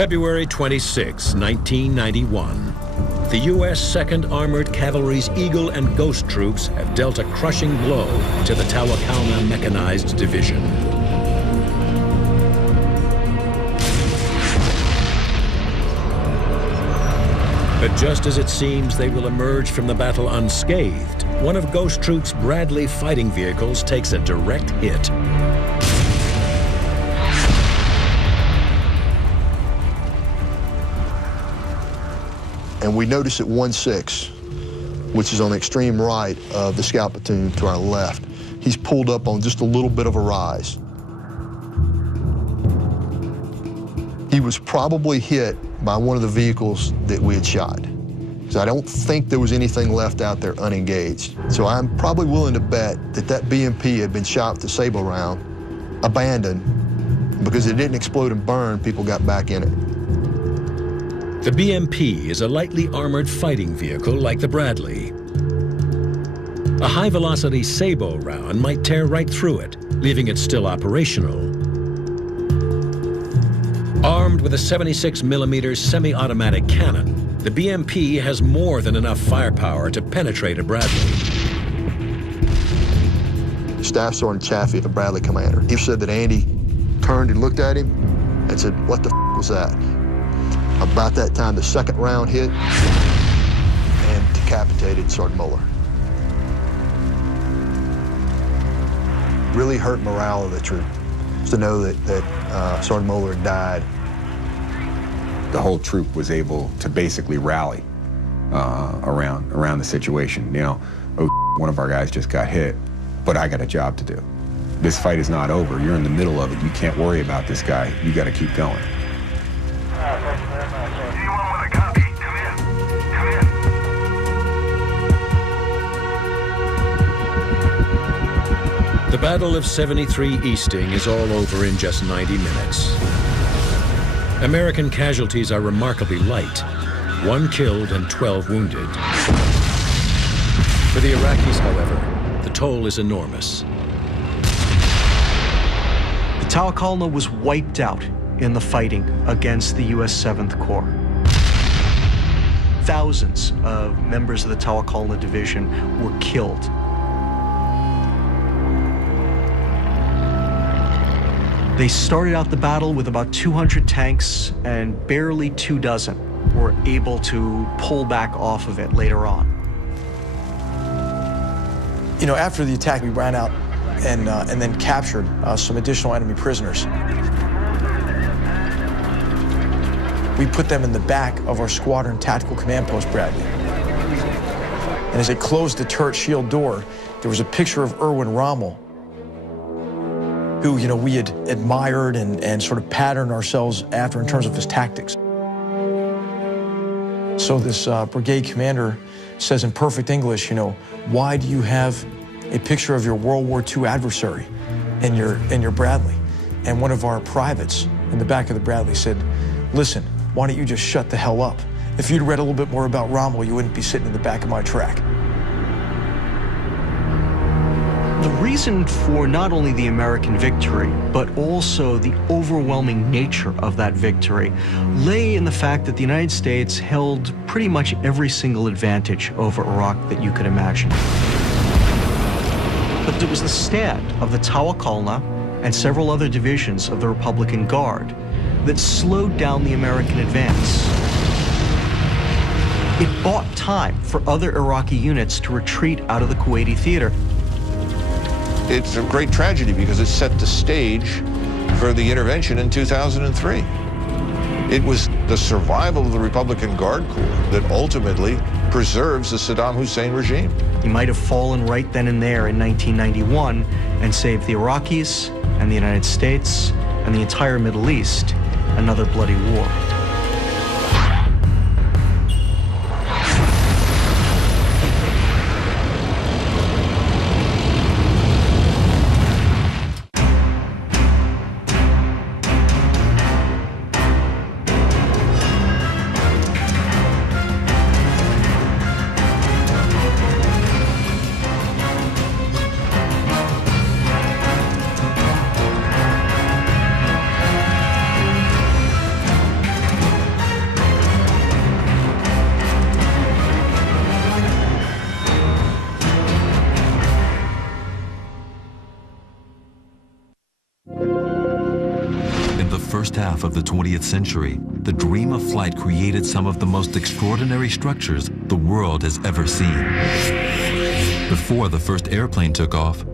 February 26, 1991. The U.S. 2nd Armored Cavalry's Eagle and Ghost troops have dealt a crushing blow to the Tawakalna Mechanized Division. But just as it seems they will emerge from the battle unscathed, one of Ghost Troop's Bradley fighting vehicles takes a direct hit. And we notice at 1-6, which is on the extreme right of the scout platoon to our left, he's pulled up on just a little bit of a rise. He was probably hit by one of the vehicles that we had shot. So I don't think there was anything left out there unengaged. So I'm probably willing to bet that that BMP had been shot with a sabot round, abandoned, because it didn't explode and burn, people got back in it. The BMP is a lightly armored fighting vehicle like the Bradley. A high-velocity sabot round might tear right through it, leaving it still operational. Armed with a 76mm semi-automatic cannon, the BMP has more than enough firepower to penetrate a Bradley. Staff Sergeant Chaffee, the Bradley commander, he said that Andy turned and looked at him and said, "What the f was that?" About that time, the second round hit and decapitated Sergeant Moeller. Really hurt morale of the troop to know that Sergeant Moeller had died. The whole troop was able to basically rally around the situation. You know, oh, one of our guys just got hit, but I got a job to do. This fight is not over. You're in the middle of it. You can't worry about this guy. You got to keep going. The Battle of 73 Easting is all over in just 90 minutes. American casualties are remarkably light, 1 killed and 12 wounded. For the Iraqis, however, the toll is enormous. The Tawakalna was wiped out in the fighting against the U.S. 7th Corps. Thousands of members of the Tawakalna Division were killed. They started out the battle with about 200 tanks, and barely 24 were able to pull back off of it later on. You know, after the attack, we ran out and then captured some additional enemy prisoners. We put them in the back of our squadron tactical command post, Bradley. And as they closed the turret shield door, there was a picture of Erwin Rommel, who, you know, we had admired and sort of patterned ourselves after in terms of his tactics. So this brigade commander says in perfect English, you know, "Why do you have a picture of your World War II adversary in your Bradley?" And one of our privates in the back of the Bradley said, "Listen, why don't you just shut the hell up? If you'd read a little bit more about Rommel, you wouldn't be sitting in the back of my track." The reason for not only the American victory, but also the overwhelming nature of that victory lay in the fact that the United States held pretty much every single advantage over Iraq that you could imagine. But it was the stand of the Tawakalna and several other divisions of the Republican Guard that slowed down the American advance. It bought time for other Iraqi units to retreat out of the Kuwaiti theater. It's a great tragedy because it set the stage for the intervention in 2003. It was the survival of the Republican Guard Corps that ultimately preserves the Saddam Hussein regime. He might have fallen right then and there in 1991 and saved the Iraqis and the United States and the entire Middle East another bloody war. first half of the 20th century, the dream of flight created some of the most extraordinary structures the world has ever seen. Before the first airplane took off,